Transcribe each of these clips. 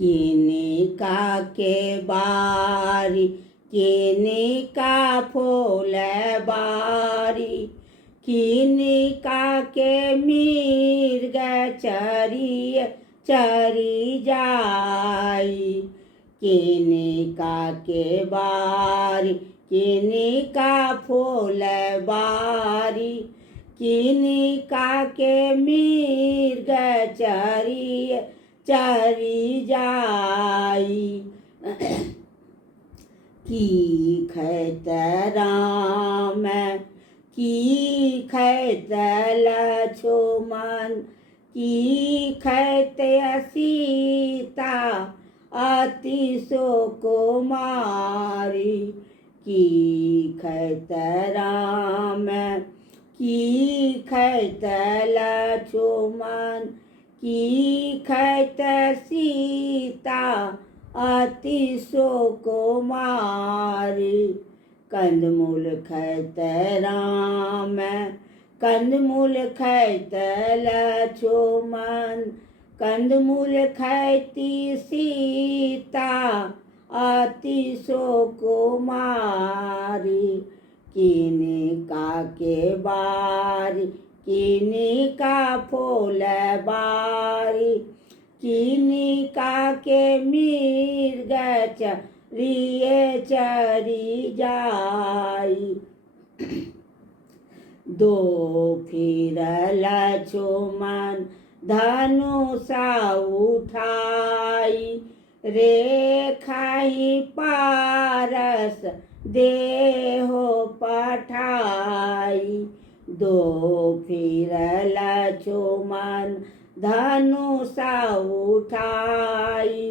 किनिका के बारी किनिका फूल बारी किनिका के मृग चरी जाई किनिका के बारी किनिका फूल बारी किनिका के मृग चरी जाई की खैत राम की खैत लक्ष्मण की खैत सीता अति सुकुमारी की खैत राम की खैत लक्ष्मण की खैत सीता अति सुकुमारी कंदमूल खैत राम कंदमूल खैत लक्ष्मण कंदमूल खैती सीता अति सुकुमारी किनिका के बारी किनिका फूल बारी किनिका के मृग चरी जाई दो फिर लक्ष्मण धनुषा उठाई रेखाई पारस देहो पठाई दो फिर लक्ष्मण धनुषा उठाई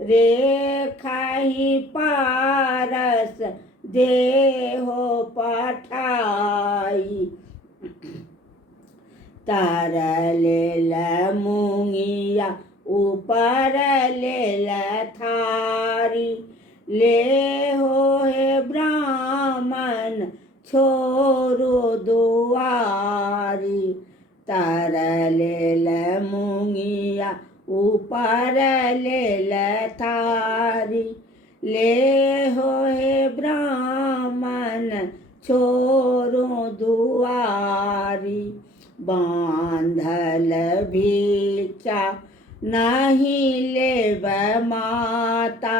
रेखाई पारस देहो पठाई तार लेल मुंगिया ऊपर लेल थारी ले हो हे ब्राह्मण छोरो दुआरी तार लेल मुंगिया ऊपर लेल थारी ले हो हे ब्राह्मण छोरो दुआरी बांधल भिक्षा नहीं लेब माता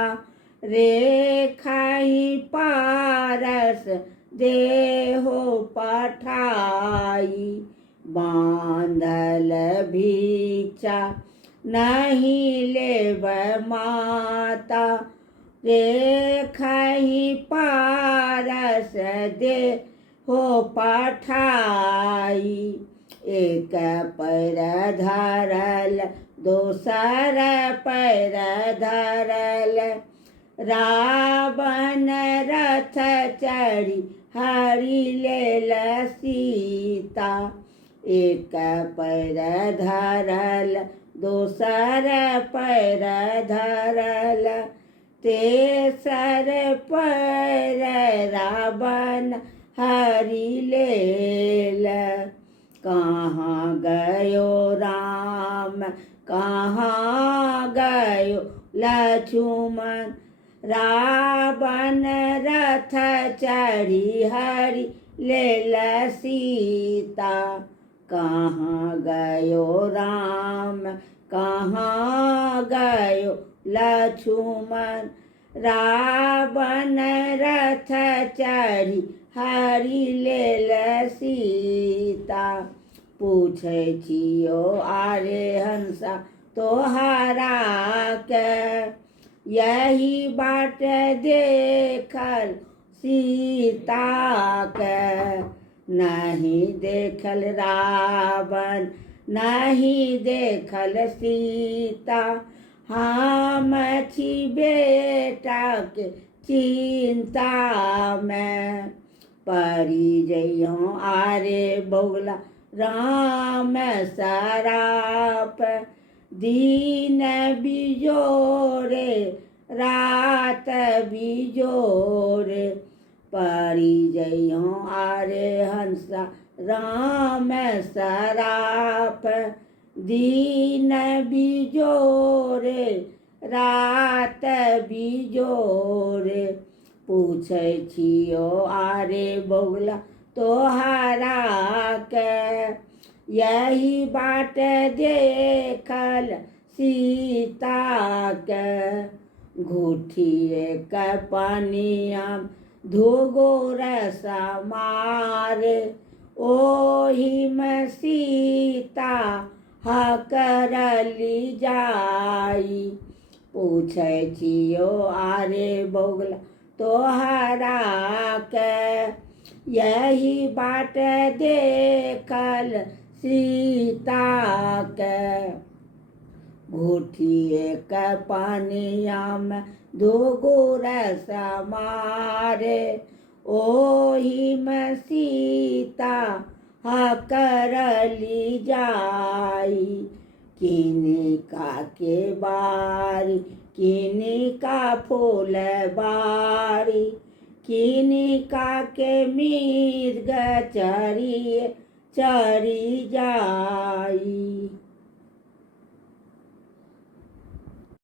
रेखाई पारस देहो पठाई बांधल भिक्षा नहीं लेब माता रेखाई पारस देहो पठाई एक पैर धरल दोसर पैर धरल रावण रथ चढ़ी हरि लेल सीता एक पैर धरल दोसर पैर धरल तेसर पैर रावण हरि लेल कहाँ गयो राम कहाँ गयो लक्ष्मण रावण रथ चढ़ी हरि लेल सीता कहाँ गयो राम कहाँ गयो लक्ष्मण रावण रथ चढ़ी हरि लेल सीता पूछै छियो आरे हंसा तोहरा के यही बाट देखल सीता के नहीं देखल रावण नहीं देखल सीता हम छी बेटा के चिंता में परी जइयो आरे बौला राम सराप दिन बिजोरे रात बिजोरे परी जइयो आरे हंसा राम सराप दिन बिजोरे रात बिजोर। पूछै छियो आरे बगुला तोहरा के, यही बाट देखल सीता के। घुठिए के पनिया धोगो रस मारे, ओही में सीता हकरली जाई। पूछै छियो आरे बगुला तोहरा के, यही बाट देखल सीता के। घुठिए के पनिया में धोगो रस मारे, ओही में सीता हकरली जाई। किनिका के बारी किनिका फूल बारी, किनिका के मृग चरी चरी जा।